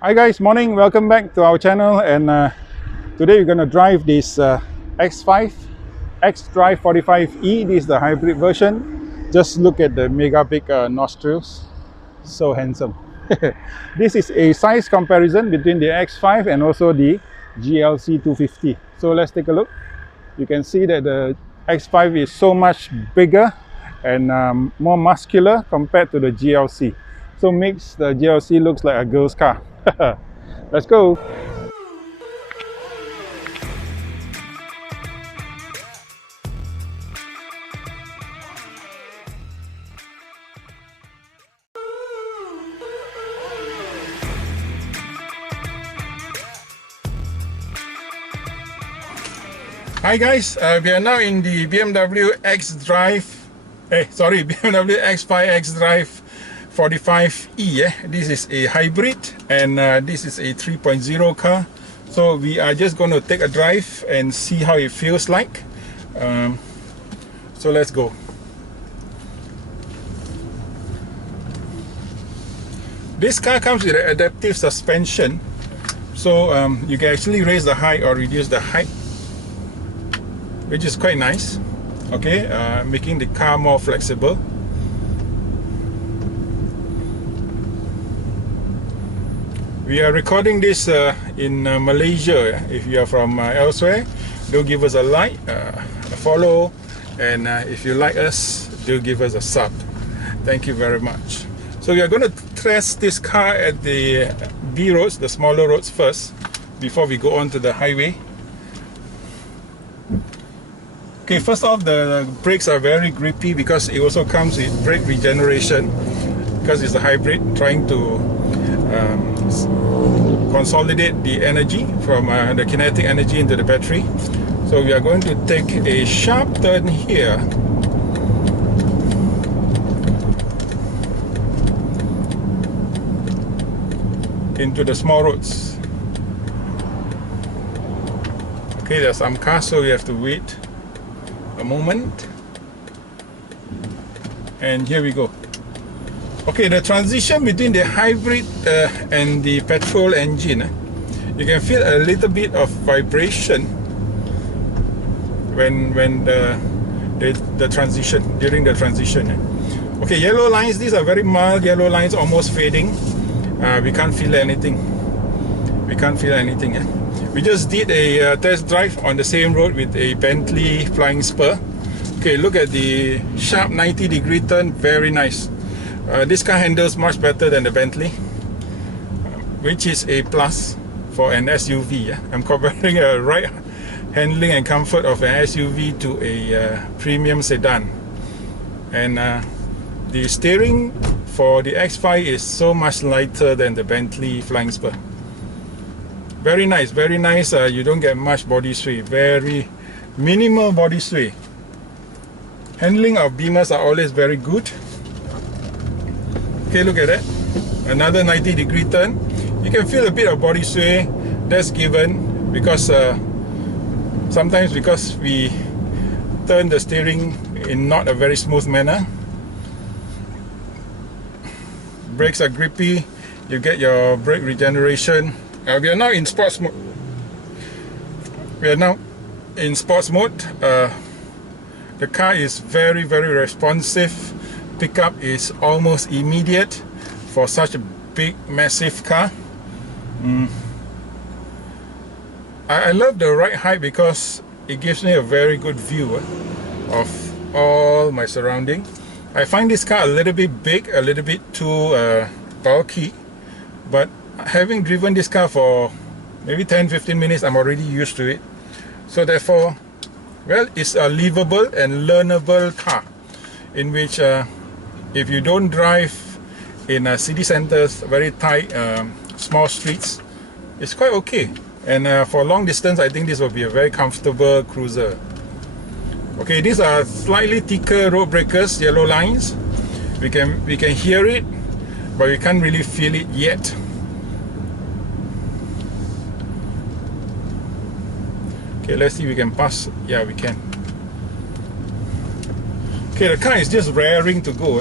Hi guys, morning, welcome back to our channel, and today we're going to drive this X5 Xdrive45e. This is the hybrid version. Just look at the mega big nostrils, so handsome. This is a size comparison between the X5 and also the GLC 250. So let's take a look. You can see that the X5 is so much bigger and more muscular compared to the GLC. So makes the GLC looks like a girl's car. Let's go. Hi guys, we are now in the BMW BMW X5 Xdrive45e. This is a hybrid, and this is a 3.0 car. So we are just going to take a drive and see how it feels like. So let's go. This car comes with an adaptive suspension, so you can actually raise the height or reduce the height, which is quite nice. Okay, making the car more flexible. We are recording this in Malaysia. If you are from elsewhere, do give us a like, a follow, and if you like us, do give us a sub. Thank you very much. So we are going to test this car at the B roads, the smaller roads first, before we go on to the highway. Okay, first off, the brakes are very grippy because it also comes with brake regeneration, because it's a hybrid, trying to consolidate the energy from the kinetic energy into the battery. So we are going to take a sharp turn here. Into the small roads. Okay, there's some cars, so we have to wait a moment. And here we go. Okay, the transition between the hybrid and the petrol engine, you can feel a little bit of vibration when the transition, during the transition. Okay, yellow lines, these are very mild yellow lines, almost fading. We can't feel anything. We can't feel anything. We just did a test drive on the same road with a Bentley Flying Spur. Okay, look at the sharp 90-degree turn, very nice. This car handles much better than the Bentley, which is a plus for an SUV. I'm comparing a right handling and comfort of an SUV to a premium sedan. And the steering for the X5 is so much lighter than the Bentley Flying Spur. Very nice, very nice. You don't get much body sway, very minimal body sway. Handling of beamers are always very good. Okay, look at that. Another 90-degree turn. You can feel a bit of body sway. That's given because sometimes because we turn the steering in not a very smooth manner. Brakes are grippy. You get your brake regeneration. We are now in sports mode. The car is very, very responsive. Pickup is almost immediate for such a big, massive car. I love the right height because it gives me a very good view of all my surrounding. I find this car a little bit big, a little bit too bulky, but having driven this car for maybe 10-15 minutes, I'm already used to it. So therefore, well, it's a livable and learnable car, in which if you don't drive in city centers, very tight, small streets, it's quite okay. And for long distance, I think this will be a very comfortable cruiser. Okay, these are slightly thicker road breakers, yellow lines. We can hear it, but we can't really feel it yet. Okay, let's see if we can pass. Yeah, we can. Okay, the car is just raring to go.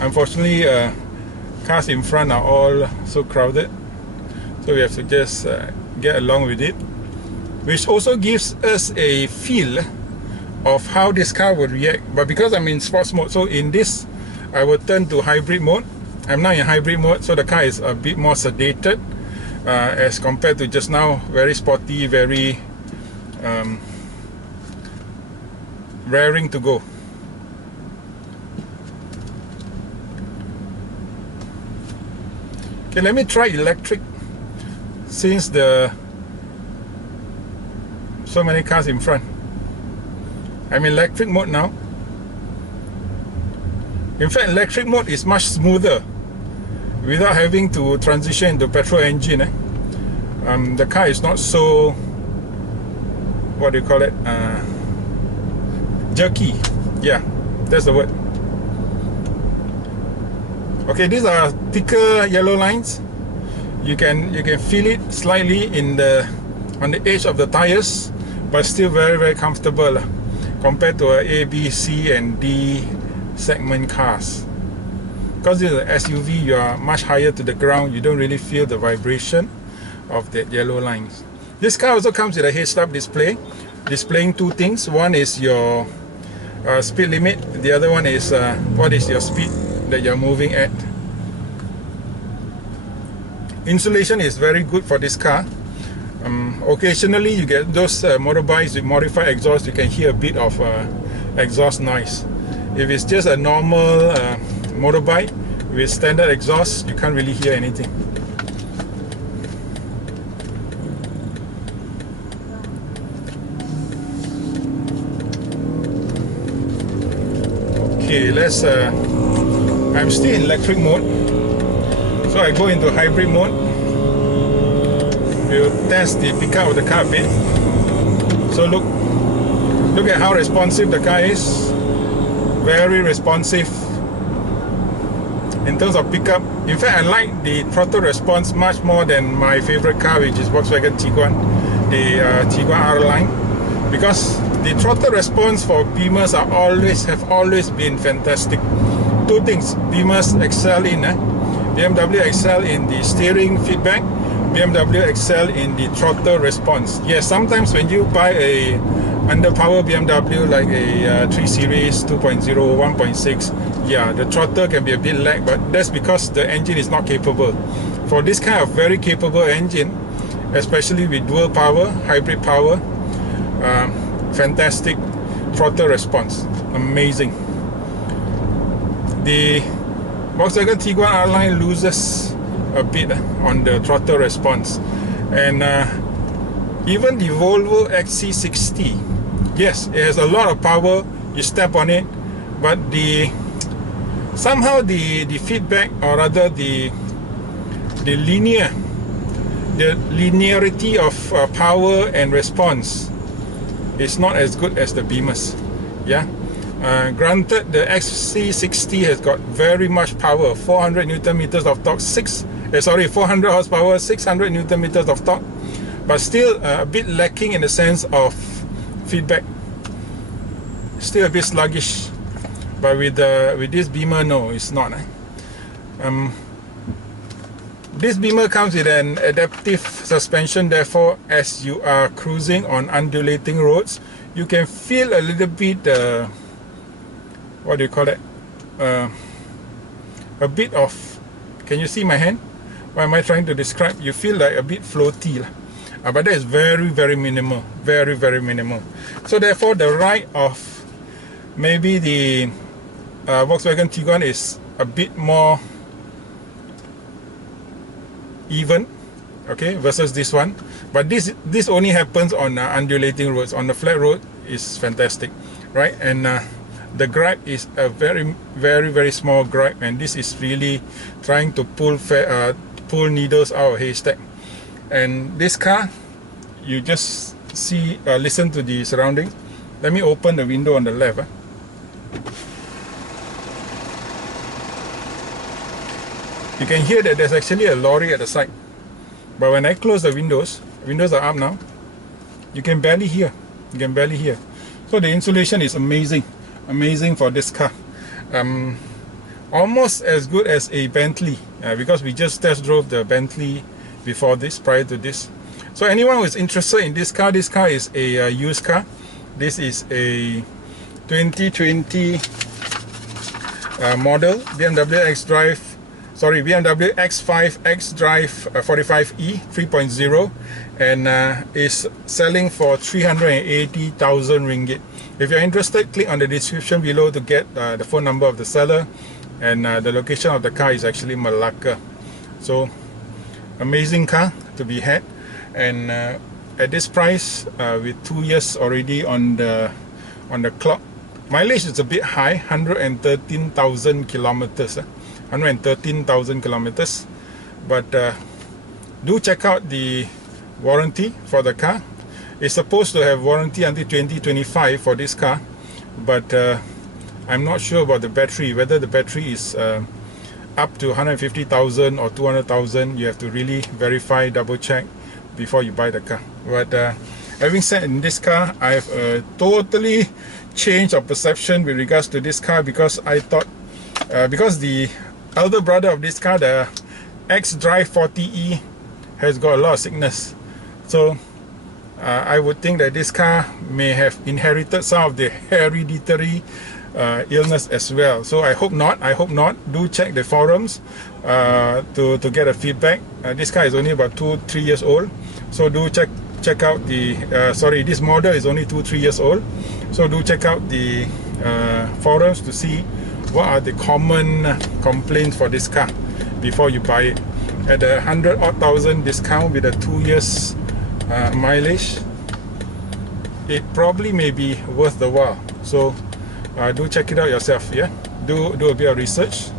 Unfortunately, cars in front are all so crowded, so we have to just get along with it, which also gives us a feel of how this car would react. But because I'm in sports mode, so in this I will turn to hybrid mode. I'm now in hybrid mode, so the car is a bit more sedated as compared to just now. Very sporty, very raring to go. Okay, let me try electric, since so many cars in front. I'm in electric mode now. In fact, electric mode is much smoother without having to transition into petrol engine. The car is not so, what do you call it, jerky. Yeah, that's the word. Okay, these are thicker yellow lines. You can feel it slightly on the edge of the tires, but still very comfortable compared to a B, C, and D segment cars. Because this is an SUV, you are much higher to the ground. You don't really feel the vibration of that yellow lines. This car also comes with a heads-up display, displaying two things. One is your speed limit. The other one is what is your speed that you're moving at. Insulation is very good for this car. Occasionally you get those motorbikes with modified exhaust, you can hear a bit of exhaust noise. If it's just a normal motorbike with standard exhaust, you can't really hear anything. Okay, let's I'm still in electric mode, so I go into hybrid mode. We'll test the pickup of the car a bit. So look at how responsive the car is. Very responsive in terms of pickup. In fact, I like the throttle response much more than my favorite car, which is Volkswagen Tiguan, the Tiguan R line, because the throttle response for Beamers have always been fantastic. Two things Beamers excel in, BMW excel in the steering feedback, BMW excel in the throttle response. Yes, sometimes when you buy a underpowered BMW like a 3 Series 2.0, 1.6, yeah, the throttle can be a bit lag, but that's because the engine is not capable. For this kind of very capable engine, especially with dual power, hybrid power, fantastic throttle response, amazing. The Volkswagen Tiguan R line loses a bit on the throttle response, and even the Volvo XC60, yes, it has a lot of power. You step on it, but somehow the feedback, or rather the linearity of power and response is not as good as the Beamers. Yeah. Granted, the XC60 has got very much power, 400 Newton meters of torque, 400 horsepower, 600 Newton meters of torque, but still a bit lacking in the sense of feedback. Still a bit sluggish. But with this Beamer, no, it's not. This Beamer comes with an adaptive suspension, therefore as you are cruising on undulating roads, you can feel a little bit what do you call it, a bit of, can you see my hand? What am I trying to describe? You feel like a bit floaty, but that is very minimal, very minimal. So therefore the ride of maybe the Volkswagen Tiguan is a bit more even, okay, versus this one. But this only happens on undulating roads. On the flat road is fantastic, right? And the gripe is a very small gripe, and this is really trying to pull needles out of haystack. And this car, you just see, listen to the surroundings. Let me open the window on the left. You can hear that there's actually a lorry at the side, but when I close the windows are up now, you can barely hear. So the insulation is amazing for this car. almost as good as a Bentley, because we just test drove the Bentley before this, prior to this. So anyone who is interested in this car is a used car. This is a 2020 model BMW X5 Xdrive45e 3.0, and is selling for 380,000 ringgit. If you're interested, click on the description below to get the phone number of the seller, and the location of the car is actually Melaka. So amazing car to be had, and at this price, with 2 years already on the clock. Mileage is a bit high, 113,000 kilometers. 113,000 kilometers. But do check out the warranty for the car. It's supposed to have warranty until 2025 for this car, but I'm not sure about the battery, whether the battery is up to 150,000 or 200,000. You have to really verify, double check before you buy the car. But having said, in this car, I have a totally change of perception with regards to this car, because I thought, because the elder brother of this car, the Xdrive40e, has got a lot of sickness, so I would think that this car may have inherited some of the hereditary illness as well. So I hope not. Do check the forums to get a feedback. This car is only about 2-3 years old, so do check out the this model is only 2-3 years old, so do check out the forums to see what are the common complaints for this car before you buy it. At a 100,000 discount with a 2 years mileage, it probably may be worth the while. So do check it out yourself. Yeah, do a bit of research.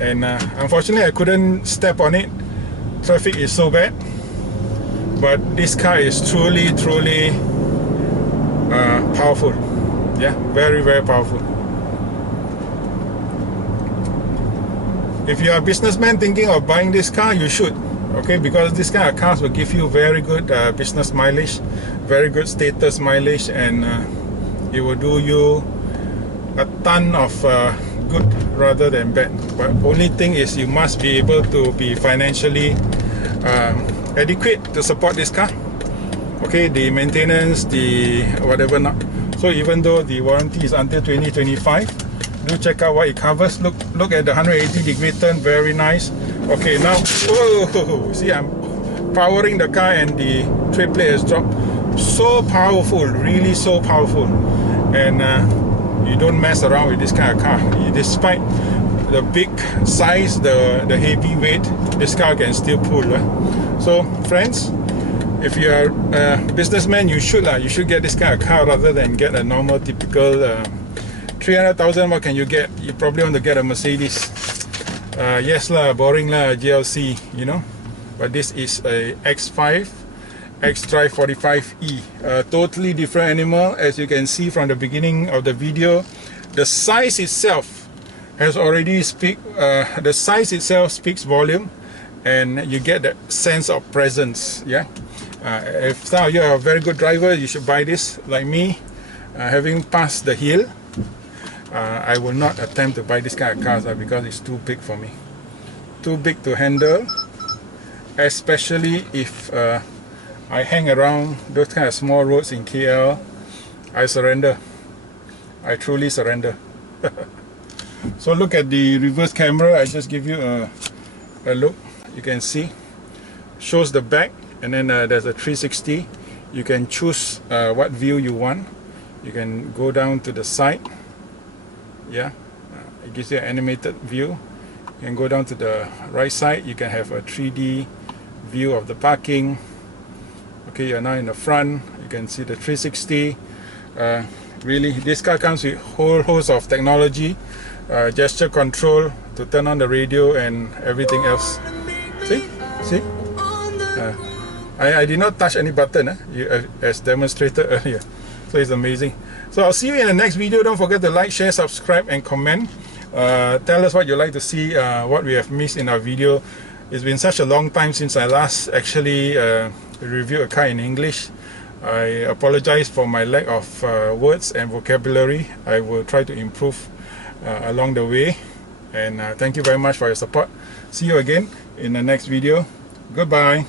And unfortunately I couldn't step on it, traffic is so bad, but this car is truly powerful. Yeah, very powerful. If you are a businessman thinking of buying this car, you should, okay, because this kind of cars will give you very good business mileage, very good status mileage, and it will do you a ton of good rather than bad. But only thing is, you must be able to be financially adequate to support this car. Okay, the maintenance, the whatever not. So even though the warranty is until 2025, do check out what it covers. Look at the 180-degree turn, very nice. Okay, now, whoa, see, I'm powering the car and the tray plate has dropped. So powerful, really so powerful. And you don't mess around with this kind of car. Despite the big size, the heavy weight, this car can still pull. So friends, if you are a businessman, you should get this kind of car rather than get a normal typical 300,000. What can you get? You probably want to get a Mercedes. Yes lah, boring lah, GLC, you know. But this is a X5 Xdrive45e, a totally different animal. As you can see from the beginning of the video, the size itself has already the size itself speaks volume, and you get that sense of presence. Yeah. If some of you are a very good driver, you should buy this. Like me, having passed the hill, I will not attempt to buy this kind of cars because it's too big for me. Too big to handle, especially if I hang around those kind of small roads in KL. I surrender. I truly surrender. So look at the reverse camera. I just give you a look. You can see, shows the back, and then there's a 360. You can choose what view you want. You can go down to the side. Yeah, it gives you an animated view. You can go down to the right side. You can have a 3D view of the parking. Okay, you're now in the front. You can see the 360. Really, this car comes with a whole host of technology, gesture control to turn on the radio and everything else. See? I did not touch any button, as demonstrated earlier. So it's amazing. So I'll see you in the next video. Don't forget to like, share, subscribe, and comment. Tell us what you'd like to see, what we have missed in our video. It's been such a long time since I last actually reviewed a car in English. I apologize for my lack of words and vocabulary. I will try to improve along the way. And thank you very much for your support. See you again in the next video. Goodbye.